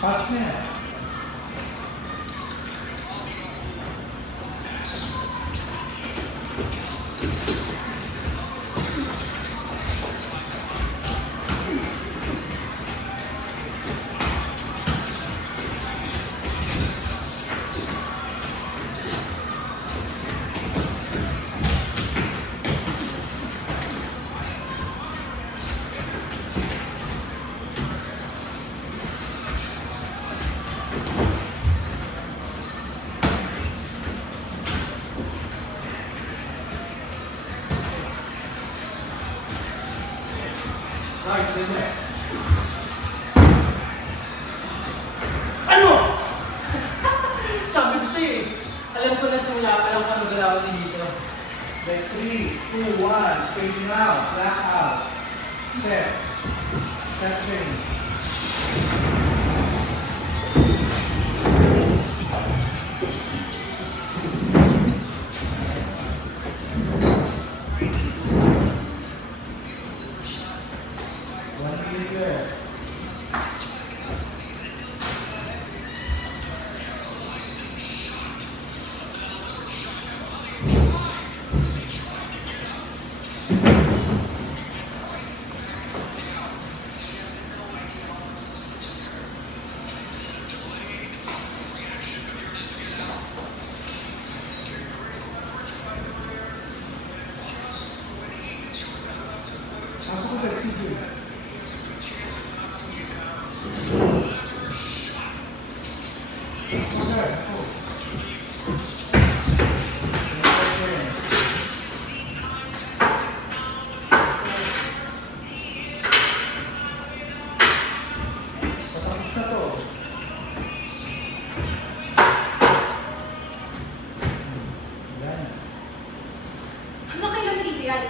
Pass na yan. Ano? Sabi ko sa'yo eh. Alam ko na simula pa lang kung ano galawan din dito. Like 3, 2, 1, straighten out, back out. Step. Step change. One minute there. Ako ba sige? Ano kailan mo dito yan?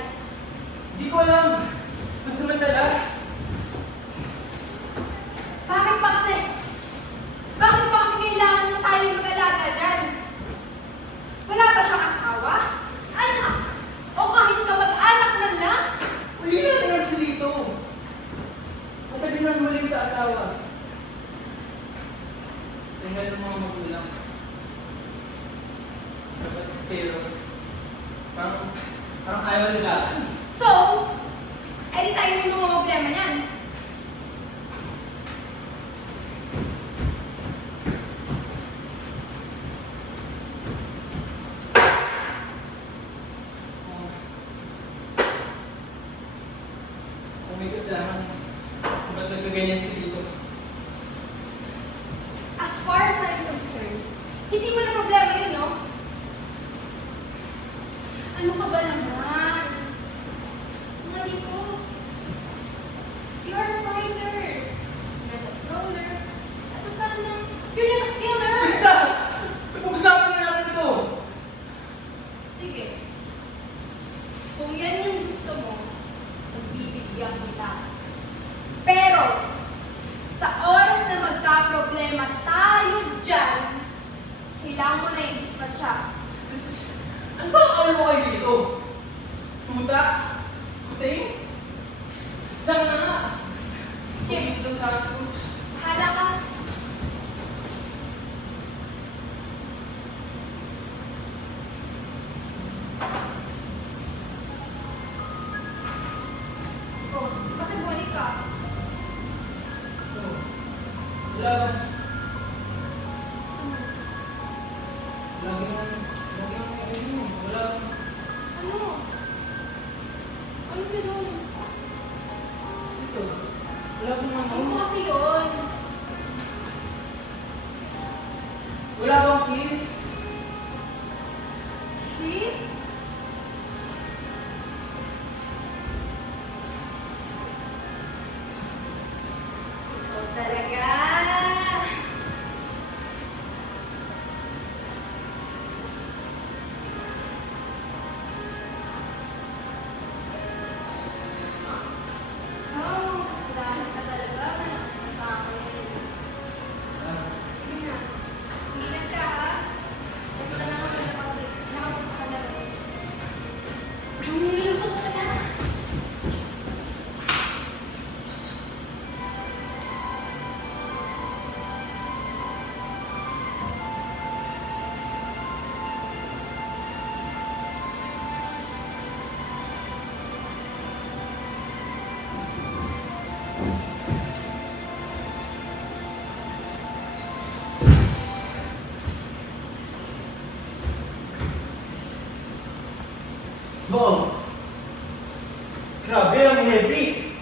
Hindi ko alam. Pansamantala. Bakit pa kasi? Bakit pa kasi kailangan mo tayo mag-alaga dyan? Wala ba siyang asawa? Anak? O kahit kamag-anak man lang? Uli na rin si Lito. Kung pwede nang muli sa asawa. Tingnan ng mga magulang. Pero, parang ayaw nila. So, edi tayo yung mga problema niyan. Kung may kasalanan, ba't nagkaganyan si Lito? As far as I'm concerned, hindi mo na problema yun, no? Ano ka ba naman? Mga dito. You are a fighter. Not a brawler. At basta nang, you're not a killer. Basta! Pag-usapan na natin ito! Sige. Kung yan yung gusto mo, magbibigyan kita. Pero, sa oras na magka-problema tayo dyan, kailangan mo na yung dispatcha. Ano ba ang alam mo kayo dito? Tuta? Kuting? Saan ka na nga? Sige. Dito sa coach. Bahala ka. Oh, bakit bumalik ka? Wala ba? Lagi naman kayo mo. Wala ba? Ano? Ano yun? Dito. Wala ba naman Ano ako? kasi yun? Wala bang kiss? Please? Ikaw talaga. Oh, kasalanan ka talaga. Malakas ka sa akin. Sige na. Ingat ka, ha? Check na lang ako na nakapunta ka na rin. Ang niluluto ko na. Wow! Grabe, ang heavy!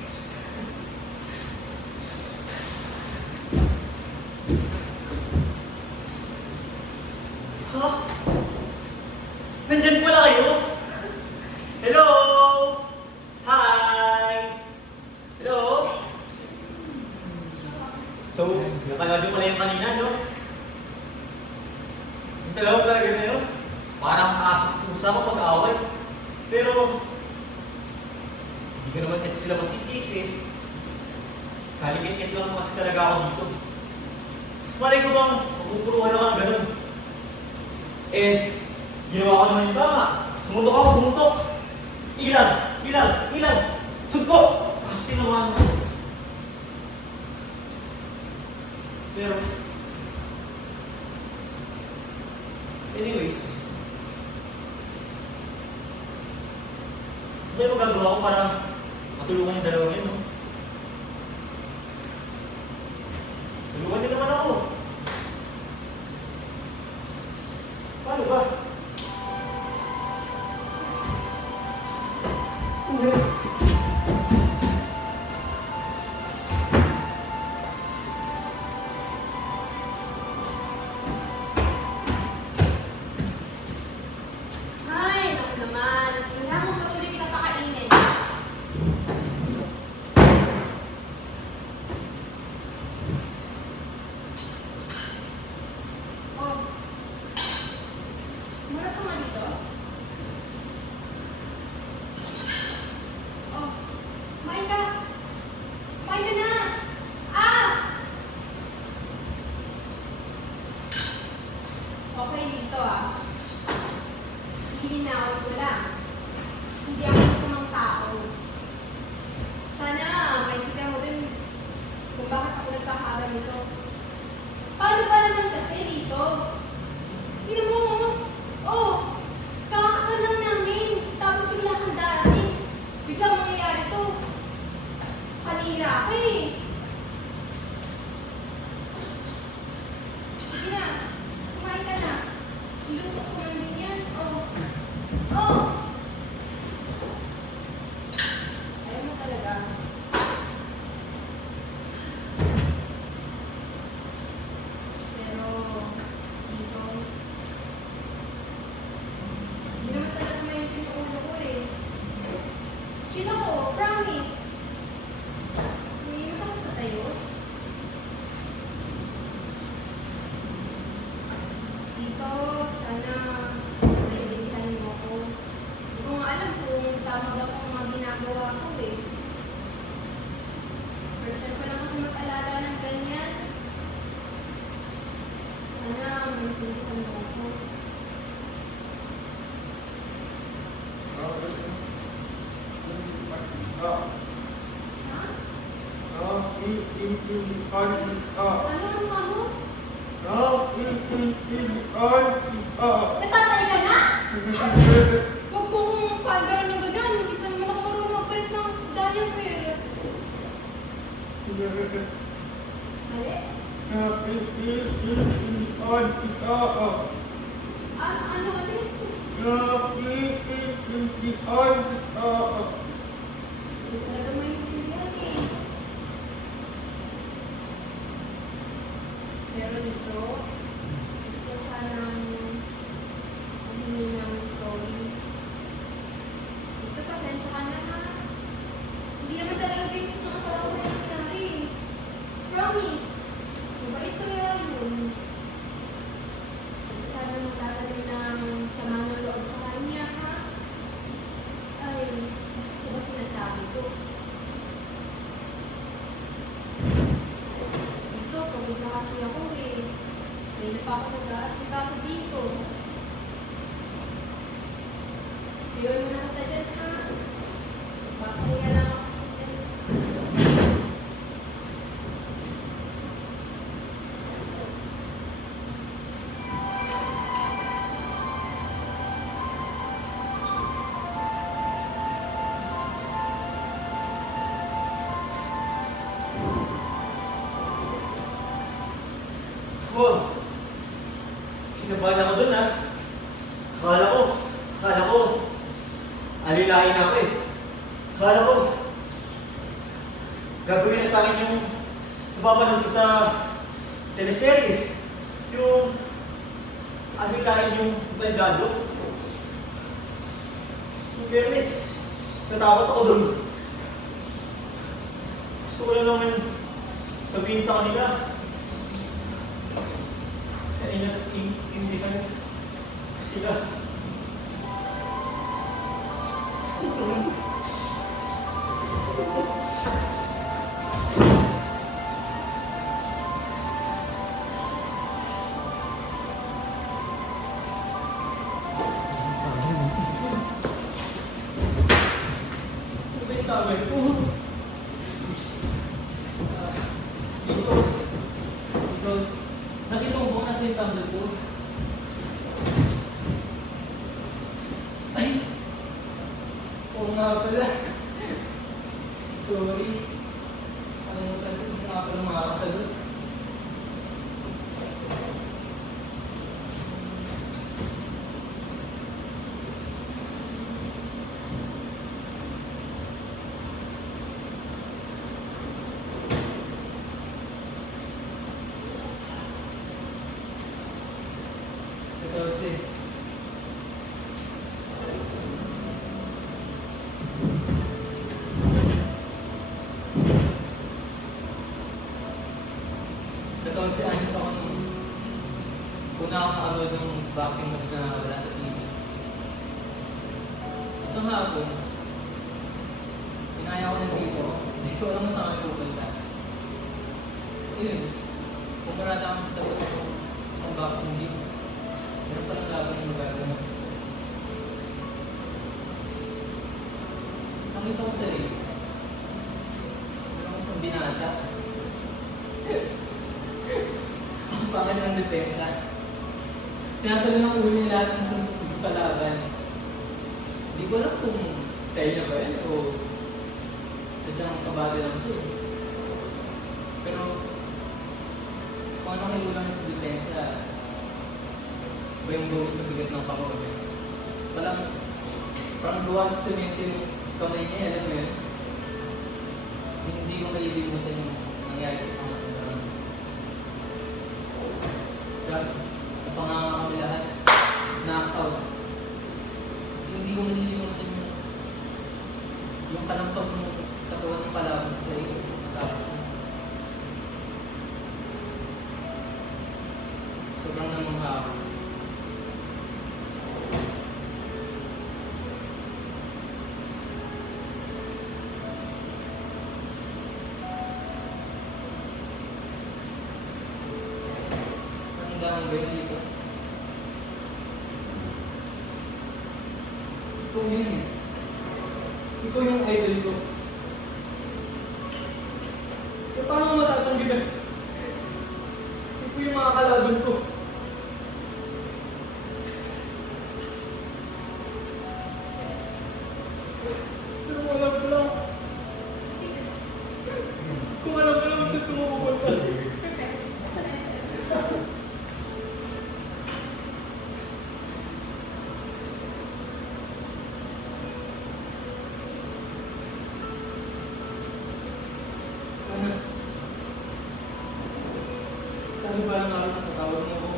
Ha? Nandyan pala kayo? Hello! Hi! Hello? So, napanood mo pala yung kanina, no? Yung dalawa talaga na yun. Parang asok pusa ko pag-away. Pero, hindi ko naman kasi sila masisisi. Saligit-git lang kasi talaga ako dito. Malay ko bang magpupuruhan ako ng ganun. Eh, ginawa ko naman yung tama. Sumuntok ako, sumuntok. Ilan, ilan, ilan. Suntok! Kasi tinamaan mo. Pero, anyways, ano yung magagawa ko para matulungan yung dalawang yun, no? Tulungan din naman ako. Paano ba? Ay, naku naman. Kailangan mo patuloy kita pakainin. Oh. Marap ka nga dito? Oh. Kumain ka. Kumain ka na. Ah! Okay dito ah. Hihinawin ko lang. Hindi ako masamang tao. Sana maintindihan mo din kung bakit ako nagkakaba nito. Paano ba naman kasi dito? Tingnan mo, oh, kakakasal lang namin. Tapos bigla kang darating. Biglang mangyayari to. Kanira ka eh. Sige na, kumain ka na. Iluto ko man din yan. Oh. Oh! Ayaw mo talaga. Pero, dito, hindi naman talaga may tinuulo ko eh. Chill ako, promise. May masakit ba sa'yo? Dito, sana naiintindihan mo ako. Hindi ko nga alam kung tama ba kung mga ginagawa ko eh. First time ko lang kasi mag-alala ng ganyan. Sana maintindihan mo ako. Ha? Ano ang mukha mo? Natatay ka na? Huwag mo kong pagaran ng ganyan. Hindi pa naman ako marunong magpalit ng diaper. Mali? Ano mali? Hindi talaga maintindihan eh. Pero dito, gusto sanang humingi ng sorry. Dito, pasensya ka na ha. Hindi naman talaga gusto ng asawa ko yung nangyari. Promise. Mabait ko yun. Sana magkakaroon ng sama ng loob sa kanya ha. Ay, ito ba sinasabi ko? Dito, pagod na kasi ako eh. May na pa ako nag-aasikaso dito. Iwan mo na kita dyan ha. Baka kaya lang ako sa dyan. Oh, kinabahan ako dun ha. Akala ko, napanood sa teleserye. Yung agikain yung Belgado. Yung fairness, natakot ako doon. Gusto ko lang naman sabihin sa kanila. Hindi ka sila. Sabay tawag ko. Dito. Dito. Nakita mo ba kasi yung tumbler ko? Ay! Oo nga pala. Sorry. Kalimutan ko, hindi nga pala makakasagot. Ito kasi. Ito kasi ayos ako nung una ako nakanood ng boxing match na wala sa TV. Isang hapon, inaya ko ng dito, hindi ko alam saan ako pupunta. So yun, pumarada ako sa tabi ko sa boxing gym. Meron palang laban yung magagano. Nakita ko sa ring. Meron ko isang binata. Ang pangit ng depensa. Sinasalo ng ulo niya lahat ng sunod palaban. Hindi ko alam kung style niya ba yan o sadyang kabado lang siya. Pero kung ano kinulang niya sa depensa, ba yung gawa sa bigat ng pako. Parang gawa sa semento yung kamay niya, alam mo yun? Hindi ko malilimutan yung nangyari sa pangatang. Grabe, napanganga kami lahat. Knockout. Hindi ko malilimutan yung kalampag ng katawan ng kalaban sa iyo. Matapos na. Sobrang namangha ako. Ang gawin dito. Ito yun eh. Ito yung idol ko. So, paano ko matatanggihan? Ito yung mga kalaban ko. Pero wala ko lang. Kung alam ko lang saan tumupunta. Sana ba lang araw na tatawag mo ako?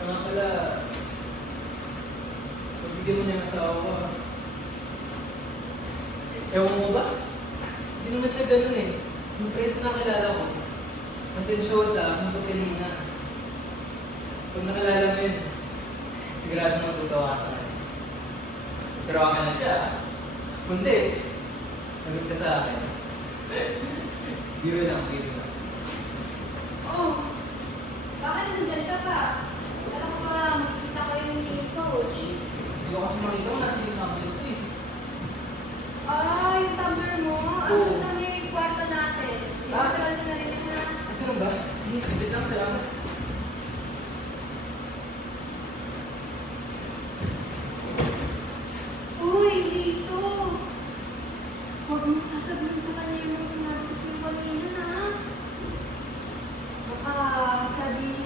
Kaya nga pala, pagbigyan mo na yung asawa ko. Ewan mo ba? Hindi naman siya ganun eh. Yung preso na kilala ko, pasensyosa, magpapilina. Pag nakalala mo yun, sigurado matutawa ka na. Pero ako na siya, kundi, sagot ka sa akin. Biro lang, biro lang. Oh, bakit nandyan ka pa? Alam ko na makita ko yung ni coach. Hindi ko kasi makita kung nasa yung number ko eh. Ah, yung tumbler mo? Andun sa may kwarto natin. Ah? Kasi na rin na. Ano ba? Sige, sige lang, salamat. Uy, dito! Huwag mo sasabihin sa kanya yung mga sinabi ko sa'yo kanina, ha? Baka sabihin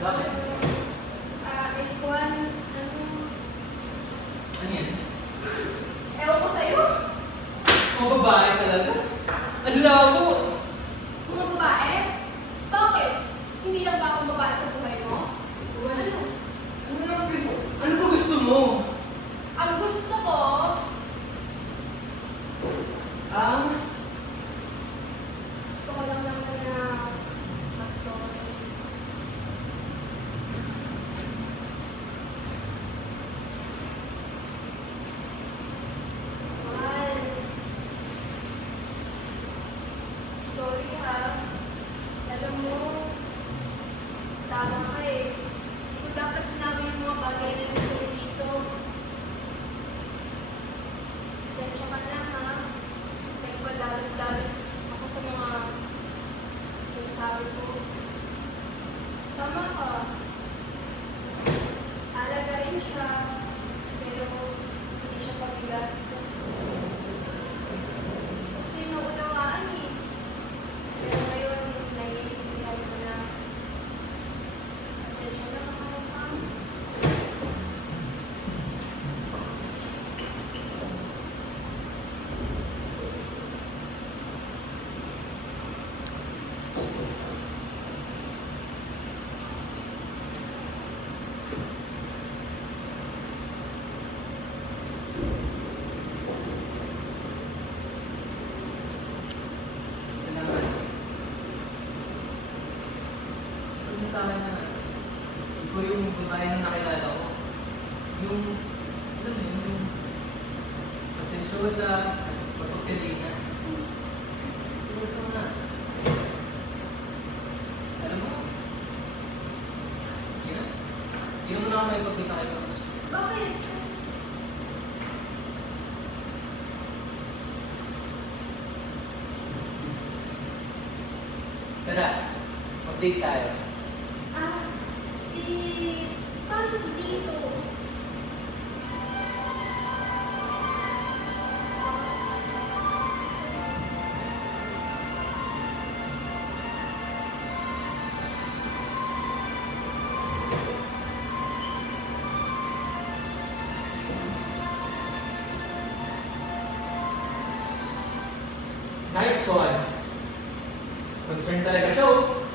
Bakit? F1, ano, Ano yan? ewan ko sa'yo. Mga babae talaga? Ang labo! Mga babae? Bakit? Hindi lang ba akong babae sa buhay mo? Ano? Ano ba gusto mo? Ang gusto ko, Ah, gusto ko lang naman na mag-sorry. Mahal. Sorry ha. Alam mo, tama ka eh. Hindi ko dapat sinabi yung mga bagay na nangyari dito. Pasensya ka na lang ha. Nagpadalos-dalos ako sa mga sinasabi ko. Tama ka. Alaga rin siya. Pero hindi siya pabigat. Kasi naunawaan eh. Pero ngayon, naiintindihan ko na. Pasensya na ka. isa naman. Sabi niya sa akin na ikaw yung babae na nakilala ko. Yung, alam mo yun, yung pasensya ko sa pagpagkalinga. Gusto mo na. Alam mo? Hindi na. Hindi naman ako may pagkita kayo. Bakit? Tara, update tayo. Paano si Tito? Nice one. Concern talaga siya, oh.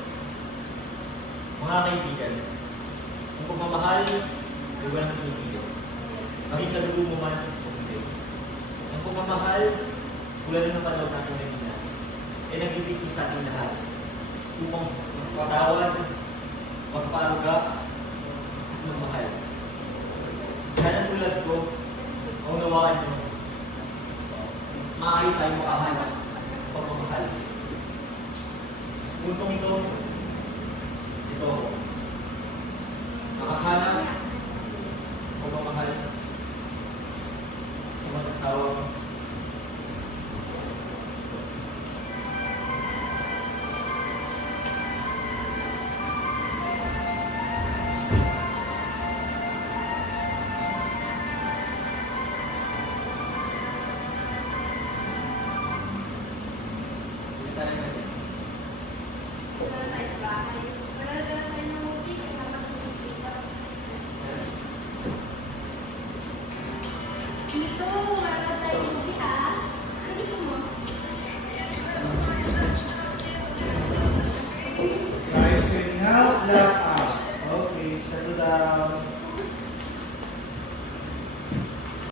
Mga kaibigan, ang pagmamahal ay walang kaibigan. Maging kadugo mo man o hindi. Ang pagmamahal, tulad ng napanood natin kanina, ay nagbibigay sa ating lahat upang magpatawad, magpaaruga, at magmahal. Sana tulad ko, maunawaan nyo, maaari tayong makahanap ng pagmamahal. Puntong ito ako. Makahanap ng pagmamahal sa mga asawa. Hindi tayo mag-guess. Wala na tayo sa bahay. Wala na tayo ng movie kasama si Tito. Tito, wala na tayo ng movie ha? Ano gusto mo? Guys, fading out, left eye.